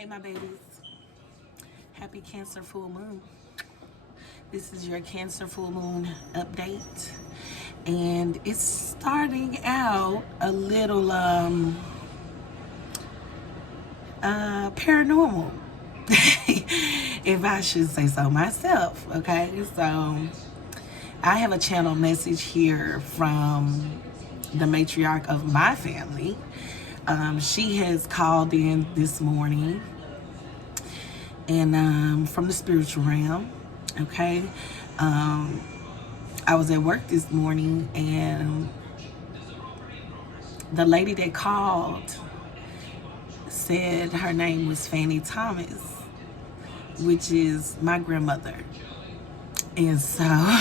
Hey, my babies. Happy Cancer Full Moon. This is your Cancer Full Moon update. And it's starting out a little paranormal, if I should say so myself. Okay, so I have a channel message here from the matriarch of my family. She has called in this morning and from the spiritual realm. Okay, I was at work this morning and the lady that called said her name was Fanny Thomas, which is my grandmother. And so,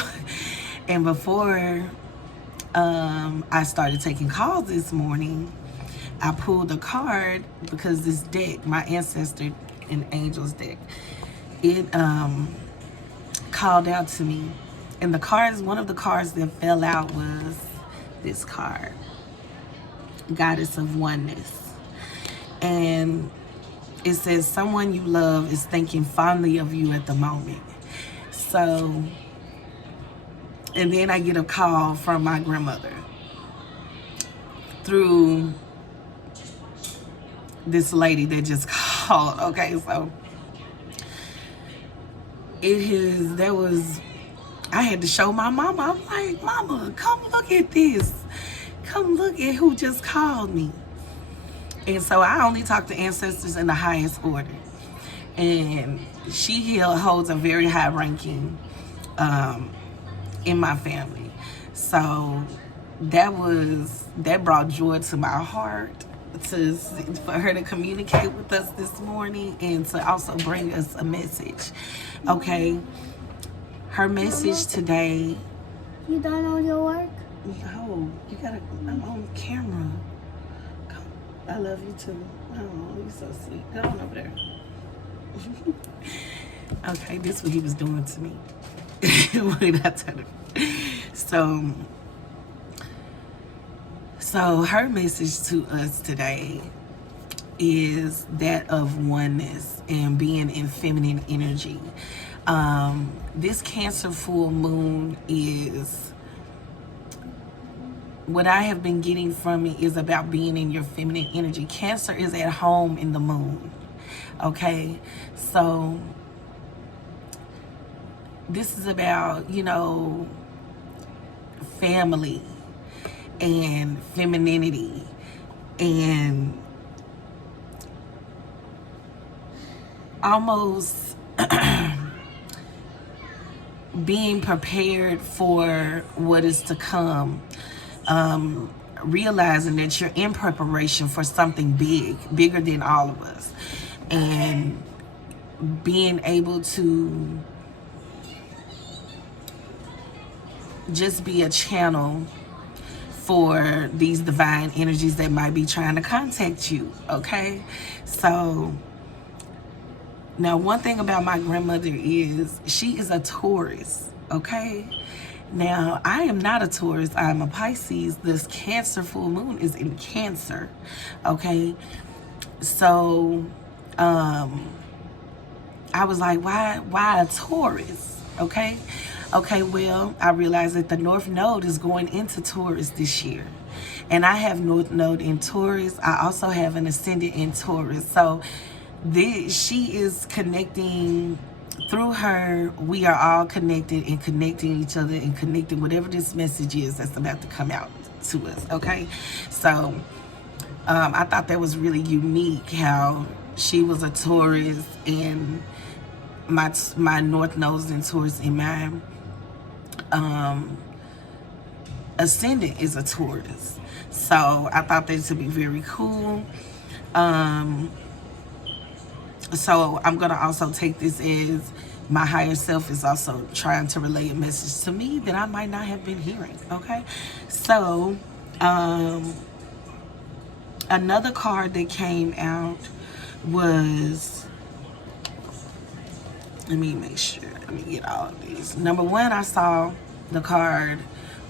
and before I started taking calls this morning, I pulled a card because this deck, my ancestor and angels deck, it called out to me. And the cards, one of the cards that fell out was this card, Goddess of Oneness. And it says, someone you love is thinking fondly of you at the moment. So, and then I get a call from my grandmother through this lady that just called. Okay, so I had to show my mama. I'm like, Mama, come look at this. Come look at who just called me. And so I only talk to ancestors in the highest order. And she holds a very high ranking in my family. So that brought joy to my heart for her to communicate with us this morning and to also bring us a message. Okay, her message today. You done all your work? No, I'm on camera. Come, I love you too. Oh, you're so sweet. Go on over there. Okay, this is what he was doing to me. Wait, I tell him. So her message to us today is that of oneness and being in feminine energy. This Cancer full moon is, what I have been getting from it is about being in your feminine energy. Cancer is at home in the moon. Okay, so this is about, family and femininity and almost being prepared for what is to come, realizing that you're in preparation for something bigger than all of us, and being able to just be a channel for these divine energies that might be trying to contact you. Okay, so now one thing about my grandmother is she is a Taurus. Okay, now I am not a Taurus, I'm a Pisces. This Cancer full moon is in Cancer. Okay, so I was like, why a Taurus? Okay, well, I realized that the North Node is going into Taurus this year. And I have North Node in Taurus. I also have an ascendant in Taurus. So she is connecting through her. We are all connected and connecting each other and connecting whatever this message is that's about to come out to us. Okay, so I thought that was really unique how she was a Taurus and my North Node in Taurus and my ascendant is a Taurus. So I thought that to be very cool. So I'm gonna also take this as my higher self is also trying to relay a message to me that I might not have been hearing. Okay, so another card that came out was, let me make sure, let me get all of these. Number one, I saw the card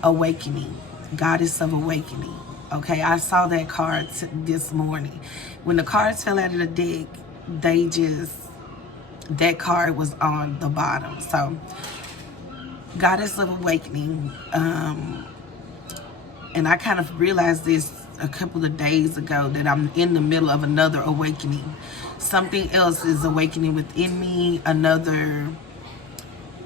Awakening, Goddess of Awakening. Okay, I saw that card this morning. When the cards fell out of the deck, that card was on the bottom. So Goddess of Awakening, and I kind of realized this a couple of days ago, that I'm in the middle of another awakening. Something else is awakening within me. Another,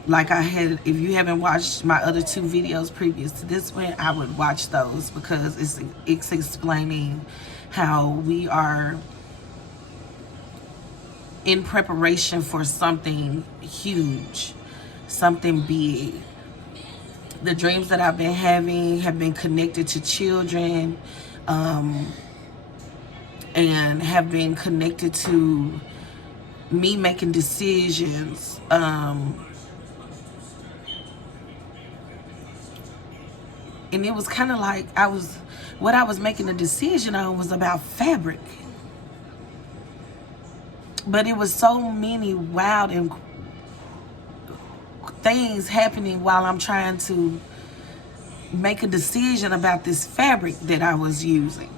like I had, if you haven't watched my other 2 videos previous to this one, I would watch those, because it's explaining how we are in preparation for something huge, something big. The dreams that I've been having have been connected to children, and have been connected to me making decisions. And it was kind of like what I was making a decision on was about fabric. But it was so many wild and things happening while I'm trying to make a decision about this fabric that I was using.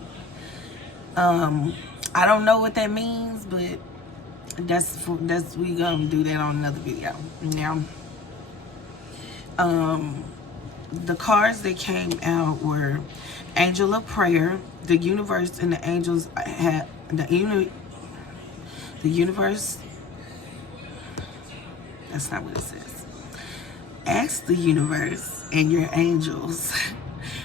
I don't know what that means, but we gonna do that on another video. Now, the cards that came out were Angel of Prayer. The universe and the angels had the universe. That's not what it says. Ask the universe and your angels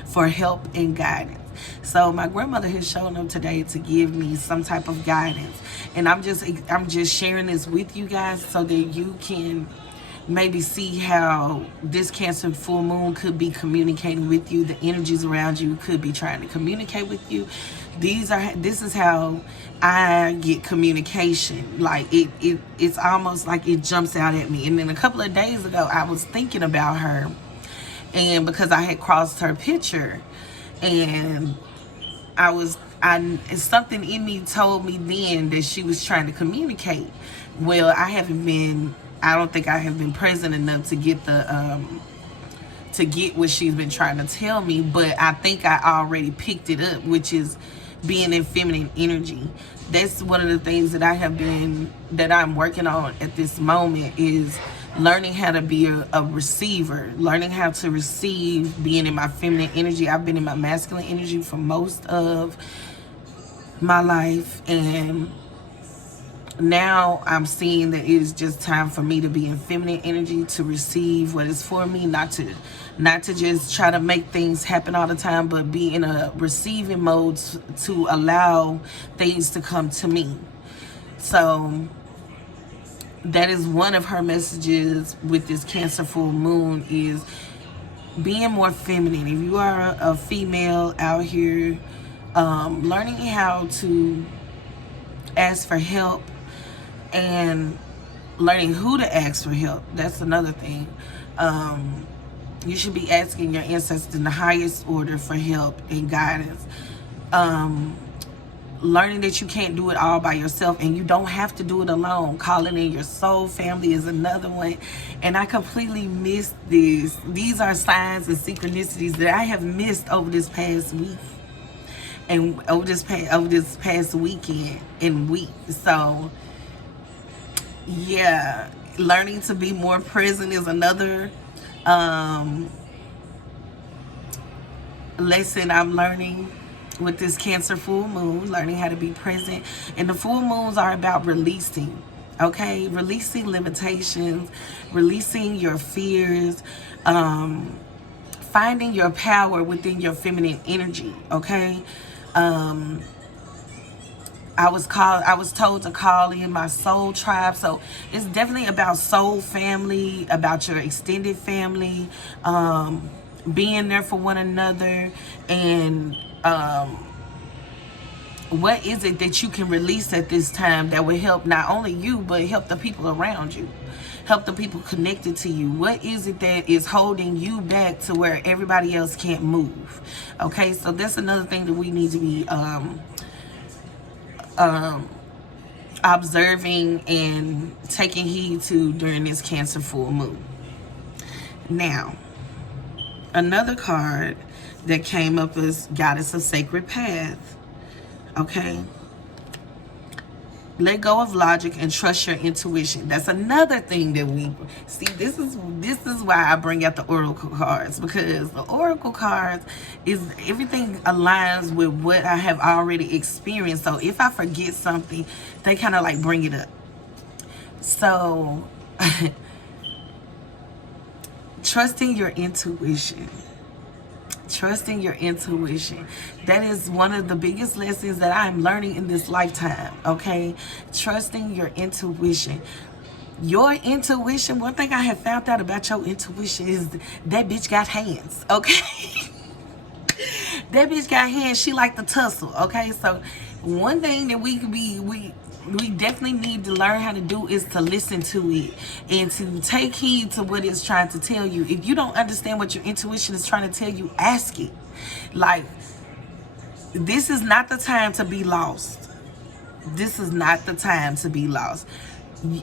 for help and guidance. So my grandmother has shown up today to give me some type of guidance, and I'm just sharing this with you guys so that you can maybe see how this Cancer full moon could be communicating with you. The energies around you could be trying to communicate with you. This is how I get communication. Like it's almost like it jumps out at me. And then a couple of days ago, I was thinking about her, and because I had crossed her picture, and something in me told me then that she was trying to communicate. Well, I don't think I have been present enough to get to get what she's been trying to tell me, but I think I already picked it up, which is being in feminine energy. That's one of the things that I'm working on at this moment, is learning how to be a receiver, learning how to receive, being in my feminine energy. I've been in my masculine energy for most of my life, and now I'm seeing that it is just time for me to be in feminine energy, to receive what is for me, not to just try to make things happen all the time, but be in a receiving mode to allow things to come to me. So that is one of her messages with this Cancer full moon, is being more feminine. If you are a female out here, learning how to ask for help, and learning who to ask for help. That's another thing. You should be asking your ancestors in the highest order for help and guidance. Learning that you can't do it all by yourself, and you don't have to do it alone. Calling in your soul family is another one. And I completely missed this. These are signs and synchronicities that I have missed over this past week, and over this past weekend and week. So yeah, learning to be more present is another lesson I'm learning with this Cancer full moon, learning how to be present. And the full moons are about releasing, okay? Releasing limitations, releasing your fears, finding your power within your feminine energy, okay? I was told to call in my soul tribe. So it's definitely about soul family, about your extended family, being there for one another, and what is it that you can release at this time that will help not only you, but help the people around you, help the people connected to you? What is it that is holding you back to where everybody else can't move? Okay, so that's another thing that we need to be observing and taking heed to during this Cancer full moon. Now, another card that came up is Goddess of Sacred Path. Okay, Let go of logic and trust your intuition. That's another thing that we see. This is why I bring out the oracle cards, because the oracle cards is everything aligns with what I have already experienced. So if I forget something, they kind of like bring it up. So trusting your intuition. Trusting your intuition. That is one of the biggest lessons that I'm learning in this lifetime, okay? Trusting your intuition. Your intuition, one thing I have found out about your intuition is that bitch got hands, okay? That bitch got hands. She like to tussle, okay? So one thing that we definitely need to learn how to do is to listen to it and to take heed to what it's trying to tell you. If you don't understand what your intuition is trying to tell you, ask it. Like, this is not the time to be lost. This is not the time to be lost.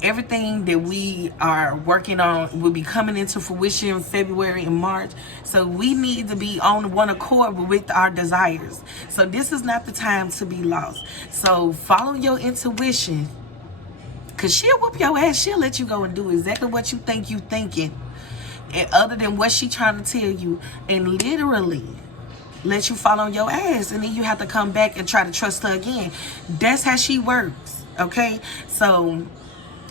Everything that we are working on will be coming into fruition in February and March. So we need to be on one accord with our desires. So this is not the time to be lost. So follow your intuition, because she'll whoop your ass. She'll let you go and do exactly what you think you thinking, and other than what she trying to tell you, and literally let you fall on your ass, and then you have to come back and try to trust her again. That's how she works, okay? So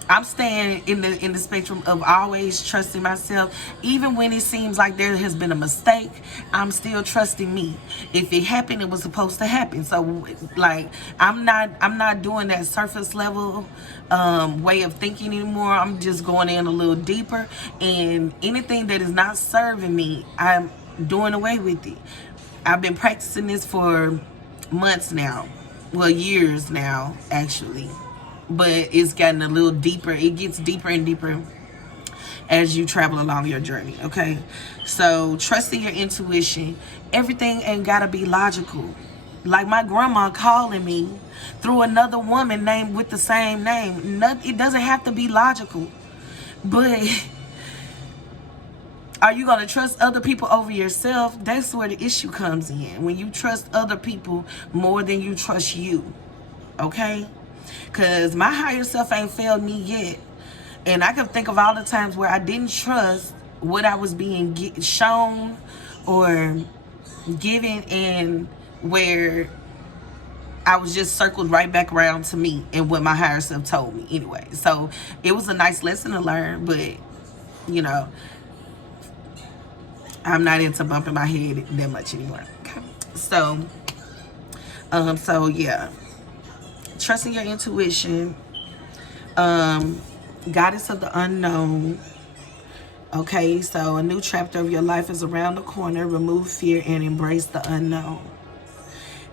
I'm staying in the spectrum of always trusting myself. Even when it seems like there has been a mistake, I'm still trusting me. If it happened, it was supposed to happen. So like, I'm not doing that surface level way of thinking anymore. I'm just going in a little deeper, and anything that is not serving me, I'm doing away with it. I've been practicing this for months now. Well, years now, actually. But it's gotten a little deeper. It gets deeper and deeper as you travel along your journey, okay? So trusting your intuition. Everything ain't gotta be logical. Like my grandma calling me through another woman named with the same name. It doesn't have to be logical. But are you going to trust other people over yourself? That's where the issue comes in. When you trust other people more than you trust you, okay? Because my higher self ain't failed me yet. And I can think of all the times where I didn't trust what I was being shown or given, and where I was just circled right back around to me and what my higher self told me anyway. So it was a nice lesson to learn, but, you know, I'm not into bumping my head that much anymore. Okay. So yeah. Trusting your intuition. Goddess of the unknown. Okay, so a new chapter of your life is around the corner. Remove fear and embrace the unknown.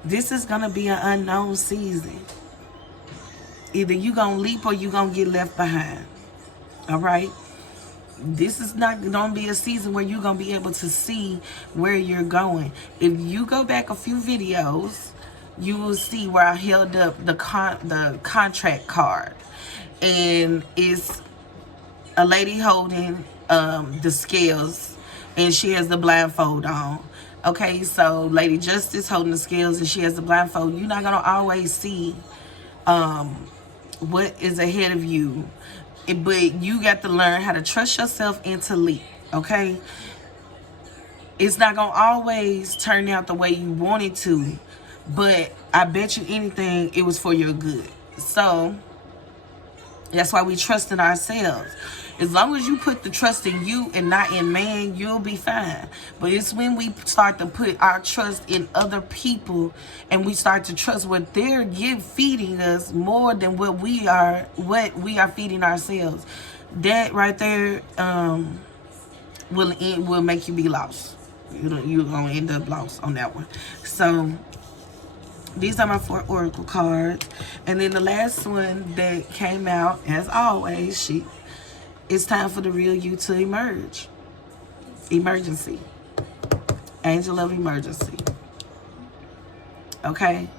This is going to be an unknown season. Either you going to leap or you going to get left behind. All right? This is not going to be a season where you're going to be able to see where you're going. If you go back a few videos, you will see where I held up the contract card. And it's a lady holding the scales, and she has the blindfold on. Okay, so Lady Justice holding the scales and she has the blindfold. You're not going to always see what is ahead of you. But you got to learn how to trust yourself and to leap, okay? It's not going to always turn out the way you want it to, but I bet you anything it was for your good. So that's why we trust in ourselves. As long as you put the trust in you and not in man, you'll be fine. But it's when we start to put our trust in other people and we start to trust what they're feeding us more than what we are feeding ourselves. That right there will make you be lost. You're gonna end up lost on that one. So these are my 4 oracle cards, and then the last one that came out, as always, it's time for the real you to emerge. Emergency. Angel of emergency. Okay?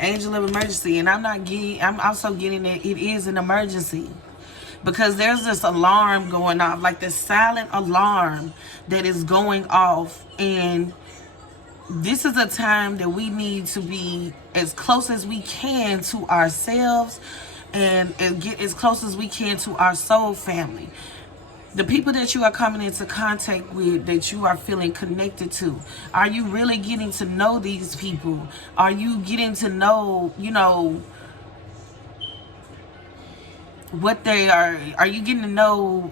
Angel of emergency. And I'm also getting that it is an emergency. Because there's this alarm going off, like this silent alarm that is going off. And this is a time that we need to be as close as we can to ourselves, and get as close as we can to our soul family. The people that you are coming into contact with, that you are feeling connected to, are you really getting to know these people? Are you getting to know, what they are you getting to know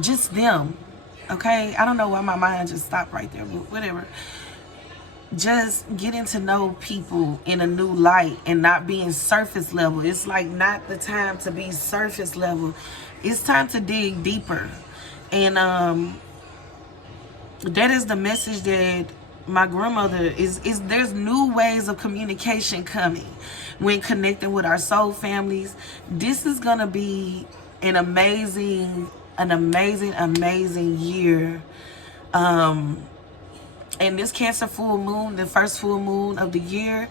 just them? Okay, I don't know why my mind just stopped right there, but whatever. Just getting to know people in a new light and not being surface level. It's like not the time to be surface level. It's time to dig deeper. And that is the message that my grandmother is there's new ways of communication coming when connecting with our soul families. This is gonna be an amazing year. And this Cancer full moon, the first full moon of the year,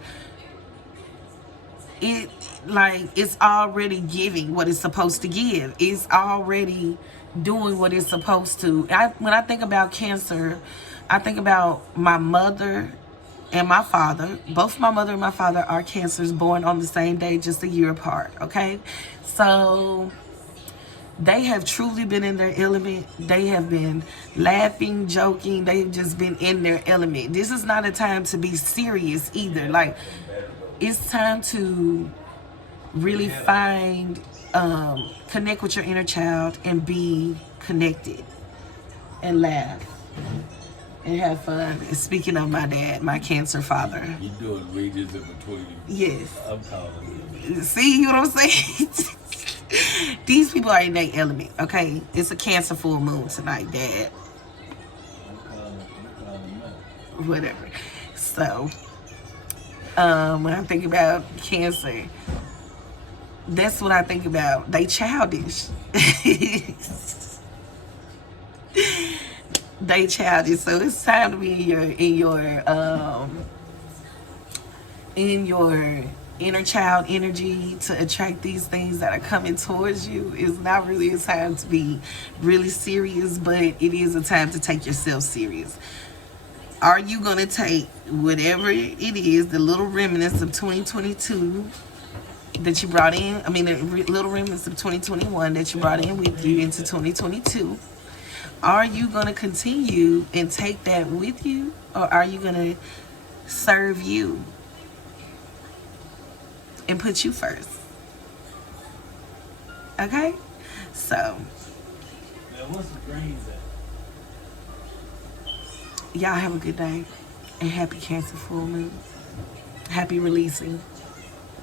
it's already giving what it's supposed to give. It's already doing what it's supposed to. When I think about Cancer, I think about my mother and my father. Both my mother and my father are Cancers, born on the same day, just a year apart. Okay, so they have truly been in their element. They have been laughing, joking. They've just been in their element. This is not a time to be serious either. Like, it's time to really find, connect with your inner child and be connected and laugh and have fun. And speaking of my dad, my Cancer father. You doing ranges in between. Yes. I'm calling you. See what I'm saying? These people are in their element, okay? It's a Cancer full moon tonight, Dad. Whatever. So, when I think about Cancer, that's what I think about. They childish. They childish. So it's time to be in your inner child energy to attract these things that are coming towards you. It's not really a time to be really serious, but it is a time to take yourself serious. Are you going to take whatever it is, the little remnants of 2022 that you brought in, the little remnants of 2021 that you brought in with you into 2022? Are you going to continue and take that with you, or are you going to serve you and put you first? Okay? So, Now, what's the grains at? y'all have a good day and happy Cancer full moon. Happy releasing.